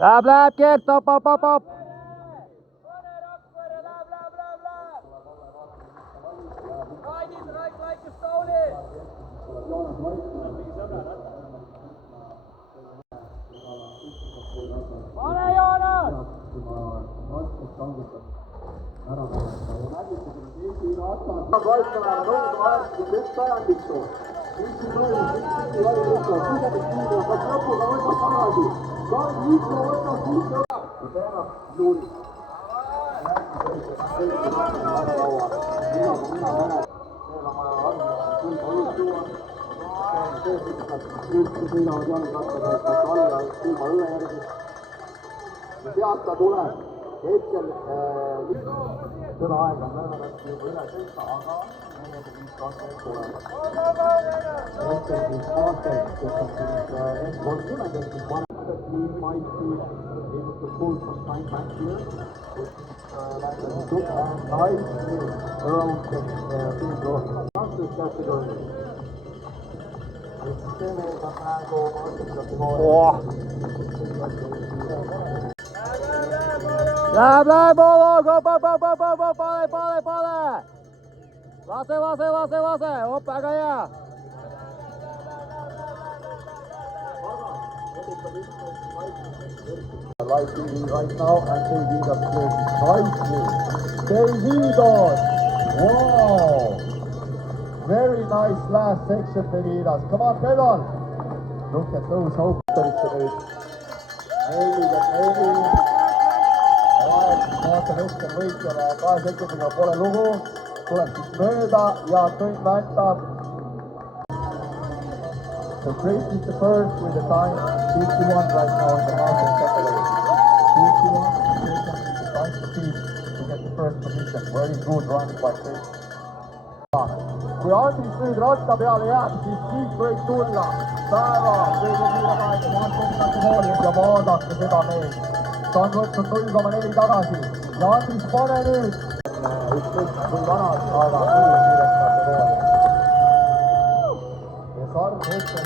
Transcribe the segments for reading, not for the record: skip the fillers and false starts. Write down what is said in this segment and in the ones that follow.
Läheb, Gert, op. Pane Joonas! sealt ta tuleb. Hetkel seda aega on väga raske juba üle sõita, aga meie poliitkaaslased tulevad. Hetkel siis aastaid, kes on siis N30, kes siis vanemad, we might be able to pull some time back here. Nice around the field of fastest category. Süsteemiga praegu Läheb, Olo, pane. Lase, op, väga hea. Right TV right now, and TV does play nicely. Davidas! Wow! Very nice last section, Davidas. Come on, pedal! Look at those hopes nüüd. Neili. Vaata hetkel võitjale 2 sekundiga pole lugu. Tuleb siis mööda ja Tõnn vändab. So Grace is the first with the time 51 right now in the mountain category. 51 is the time to beat to get the first position. Very good running by Grace. Kui Andris nüüd ratta peale jääb, siis kõik võib tulla. Päeva kõige kiirem aeg, ja vaadake seda mees. Ta on võtnud 0,4 tagasi ja Andris, pane nüüd! Ükskõik kui vanad, aga küll kiirestad see veel. Ja Sarv hetkel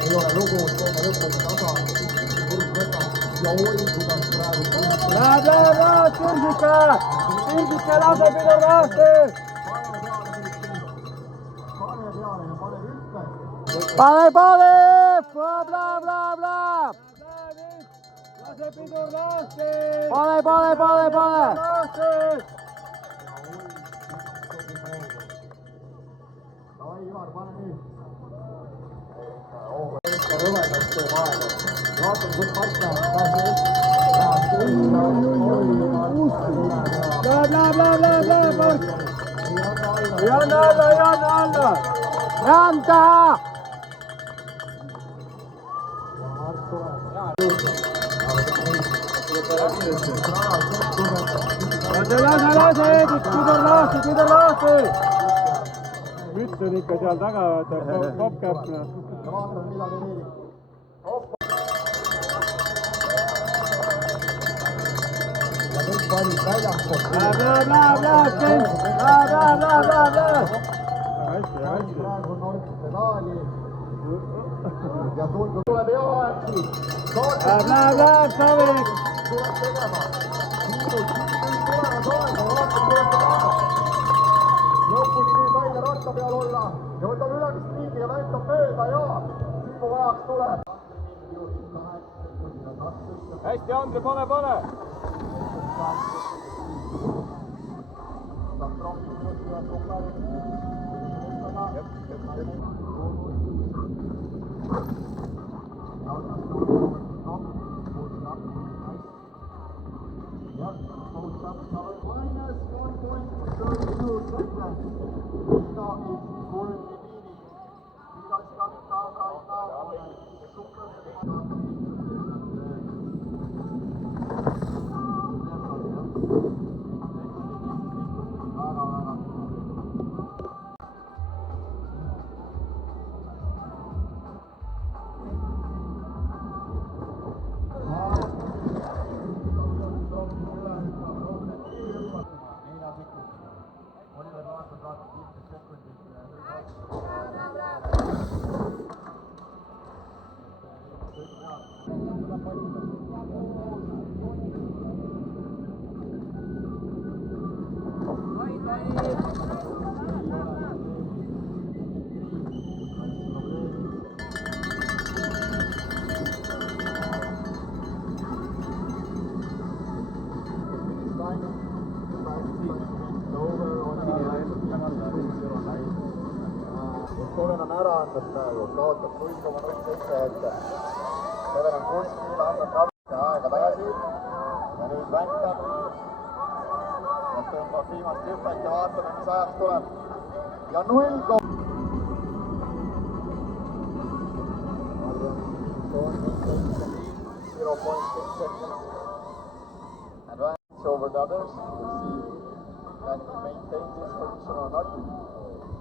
ei ole lugu, teeme lõpuni tasa. Ja oi, kuidas praegu Läheb, Sirsike, lase pidurdavasti. Pane, bla. Lase pidurdavasti. Pane. Davai, Ivar, pane nüüd. Rõvedast teeb aega. Vaatame, kus Marta pääse eest. Läheb, Mark. Ei anna alla. Anda! Lase, Eedik, pidurdavasti. Müts on ikka seal taga, popkäpp. Ja vaatame, mida teeb Eedik. Ja kõik valid väljaspoolt. Läheb, Ken. Läheb. Hästi. Praegu on Nordi pedaali. Ja tundub tuleb hea aeg siis. Läheb, Savik. Tuleb tegema. Tulemas aega, vaatame. Lõpuni nüüd välja ratta peal olla. Ja võtab ülemist liigi ja vändab mööda ja Siimu vajaks tuleb. Hästi, Andre, pane! Seven on ära andnud praegu, kaotab 0,07 hetke. Seven on kuskil, annab natukene aega tagasi ja nüüd väntab. Ja tõmbab viimast hüpet ja vaatame, mis ajaks tuleb. Ja 0,6 seconds. Advantage over the others. We'll see can he maintain this position or not.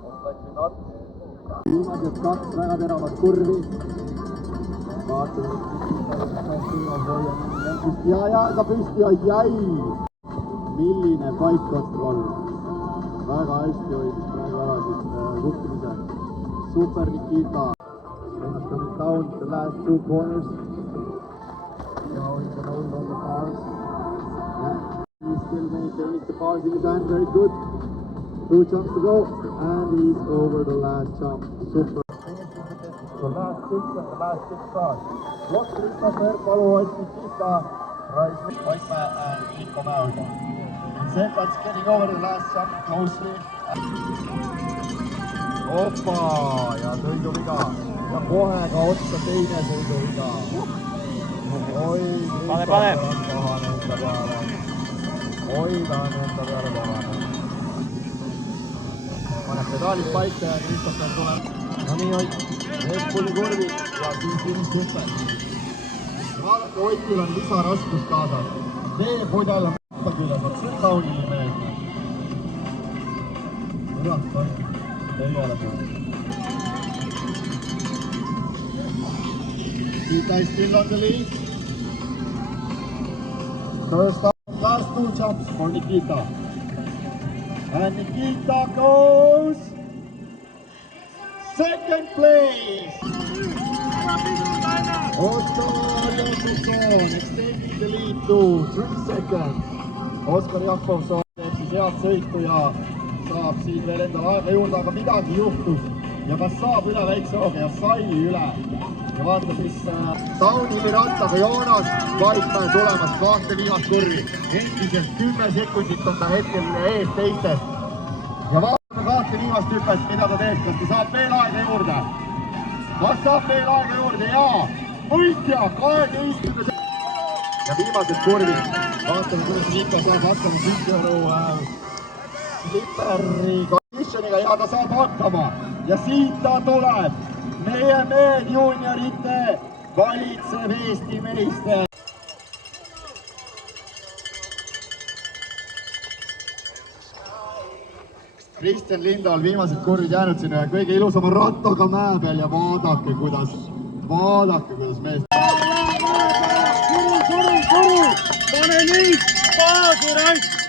Most likely not. Viimased kaks väga teravat kurvi. Vaatame, ja ka püsti, jäi. Milline bike control. Väga hästi hoidis praegu ära siis kukkumise. Super Nikita. Coming down the last two corners. Now in the nose on the bars. He still maintains the bars in his hand, very good. 2 jumps to go, and he's over the last jump. Super. The last 6 and the last 6 stars. Look, Christopher, follow us, Nikita, Raismäe and Mikko Mäuga. Sepats getting over the last jump closely. Opa, ja sõiduviga. Ja kohe ka otsa teine sõiduviga. Oi, Christopher on kohane enda peale. Oi, ta on enda peale kohane. Paneb pedaalid paika ja Christopher tuleb. No nii Ott, Red Bulli kurvid ja siis viimishüppe. Vaadake, Otil on lisaraskus kaasas. Veepudel on mõtta küljes, et see on taunili meelne. Kurat, Ott, tegeleb. Nikita is still on the lead. First up, last 2 jumps for Nikita. And Nikita goes second place. Oskar Jakobson extending the lead to 3 seconds. Oskar Jakobson teeb siis head sõitu ja saab siin veel endale aega juurde, aga midagi juhtus. Ja kas saab üle väikse hooga ja sai üle. Ja vaata siis Taunili rattaga Joonas Vaikmäe tulemas 2 viimast kurvi. Endiselt 10 sekundit on ta hetkel ees teistest. Ja vaatame 2 viimast hüpet, mida ta teeb, kas ta saab veel aega juurde. Kas saab veel aega juurde? Jaa! Võitja 12. Ja viimased kurvid. Vaatame, kuidas Nikka saab hakkama Sliperi konditioniga ja ta saab hakkama. Ja siit ta tuleb. Meie mehed juuniorite valitsev Eesti meister. Kristjan Lindahl viimased kurvid jäänud sinna kõige ilusama rattaga mäe peal ja vaadake, kuidas mees. Kuru! Pane nüüd paagi raisk!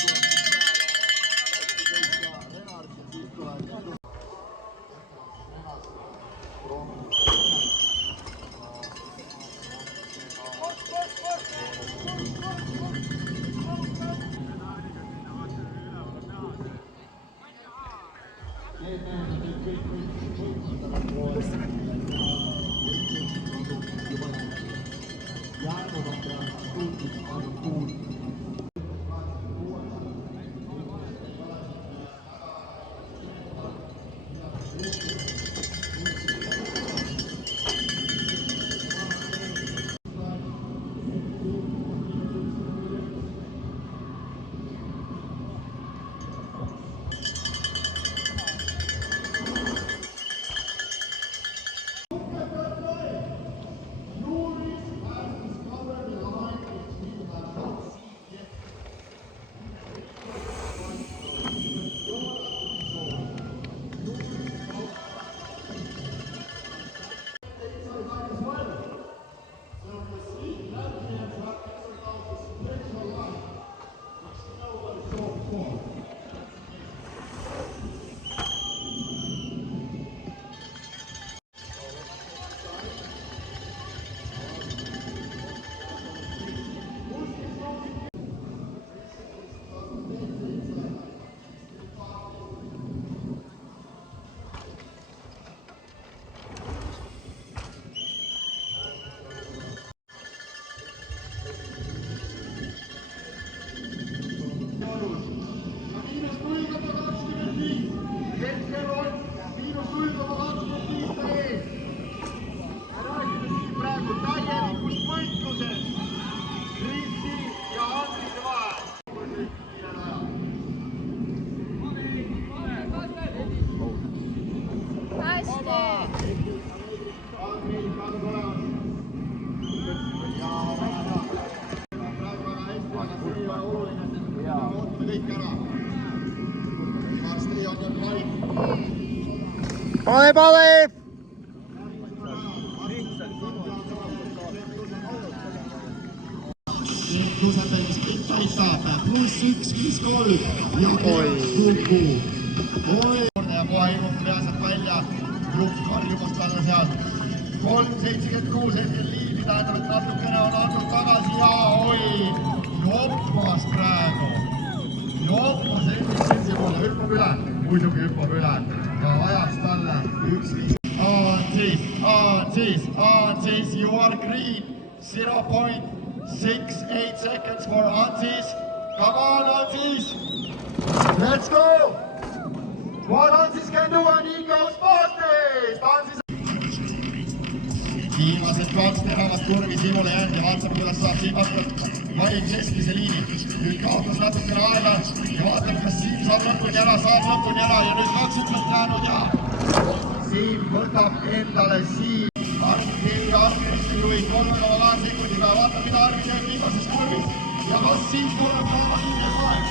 Pane, pane! +1, 5-3 ja Kuku. Ja kohe ilmub reaalselt välja grupp karjumast alla seal. 3.76 hetkel liivi, tähendab, et natukene on andnud tagasi ja oi, joppas praegu. Joppas endisensi poole, hüppab üle, muidugi hüppab üle ja ajaks talle 1-5. Antis, you are green, 0.68 seconds for Antis. Come on, Antis! Let's go! What Antis can do and he goes fastest! Antis! Viimased 2 teravat kurvi Simule jäänud ja vaatab, kuidas saab Siim hakkab valib keskmise liini. Nüüd kaotas natukene aega ja vaatab, kas Siim saab lõpuni ära ja nüüd 2 ütlust jäänud ja Siim võtab endale Siim. Arvin juhib 3,2 sekundiga ja vaatab, mida Arvin teeb viimases kurvis. Ja kas Siim tuleb ka 2 aeg?